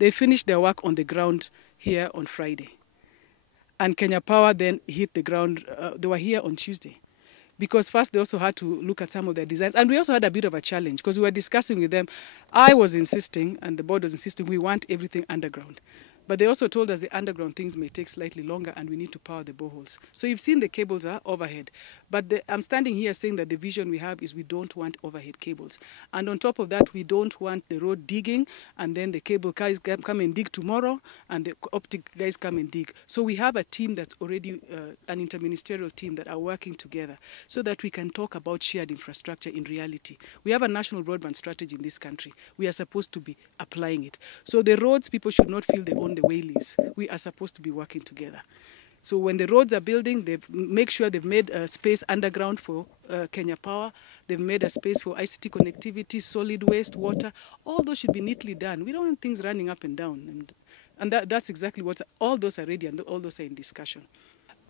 They finished their work on the ground here on Friday. And Kenya Power then hit the ground. They were here on Tuesday. Because first they also had to look at some of their designs. And we also had a bit of a challenge because we were discussing with them. I was insisting, and the board was insisting, we want everything underground. But they also told us the underground things may take slightly longer and we need to power the boreholes. So you've seen the cables are overhead. But I'm standing here saying that the vision we have is we don't want overhead cables. And on top of that, we don't want the road digging and then the cable guys come and dig tomorrow and the optic guys come and dig. So we have a team that's already an interministerial team that are working together so that we can talk about shared infrastructure in reality. We have a national broadband strategy in this country. We are supposed to be applying it. So the roads, people should not feel they own the waylays. We are supposed to be working together. So when the roads are building, they make sure they've made a space underground for Kenya Power. They've made a space for ICT connectivity, solid waste, water. All those should be neatly done. We don't want things running up and down. And that's exactly what, all those are ready and all those are in discussion.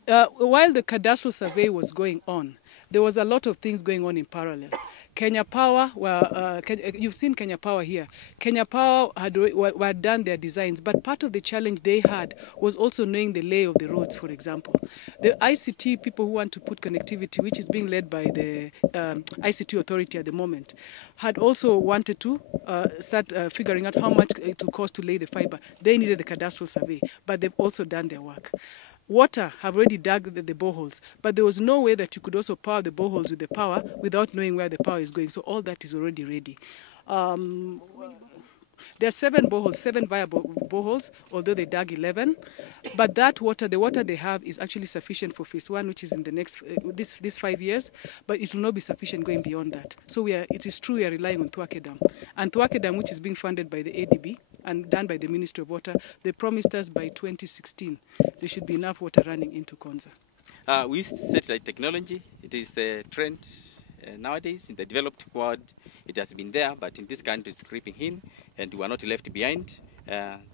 While the cadastral survey was going on, there was a lot of things going on in parallel. Kenya Power, you've seen Kenya Power here. Kenya Power were done their designs, but part of the challenge they had was also knowing the lay of the roads, for example. The ICT people who want to put connectivity, which is being led by the ICT authority at the moment, had also wanted to start figuring out how much it will cost to lay the fiber. They needed the cadastral survey, but they've also done their work. Water have already dug the boreholes, but there was no way that you could also power the boreholes with the power without knowing where the power is going. So all that is already ready. There are 7 boreholes, 7 viable boreholes, although they dug 11. But that water, the water they have is actually sufficient for phase 1, which is in the next, this 5 years, but it will not be sufficient going beyond that. So it is true we are relying on Thwake Dam. And Thwake Dam, which is being funded by the ADB and done by the Ministry of Water, they promised us by 2016 there should be enough water running into Konza. We use satellite technology. It is the trend nowadays in the developed world. It has been there, but in this country it's creeping in, and we are not left behind.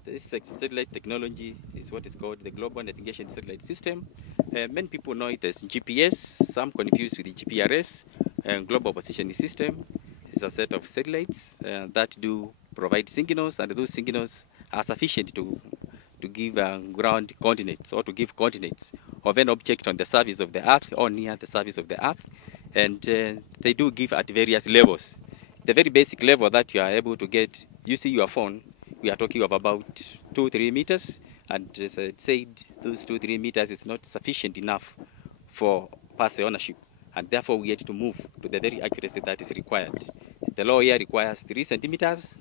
This satellite technology is what is called the Global Navigation Satellite System. Many people know it as GPS, some confuse with the GPRS. Global Positioning System is a set of satellites that do provide signals, and those signals are sufficient to give ground coordinates or to give coordinates of an object on the surface of the Earth or near the surface of the Earth. And they do give at various levels. The very basic level that you are able to get, you see your phone, we are talking of about 2-3 meters. And as I said, those 2-3 meters is not sufficient enough for passive ownership. And therefore we had to move to the very accuracy that is required. The law here requires 3 centimeters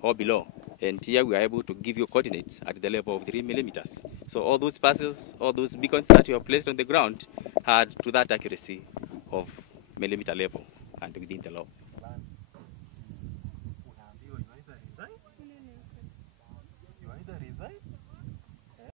or below. And here we are able to give you coordinates at the level of 3 millimeters. So all those parcels, all those beacons that you have placed on the ground had to that accuracy of millimeter level and within the law.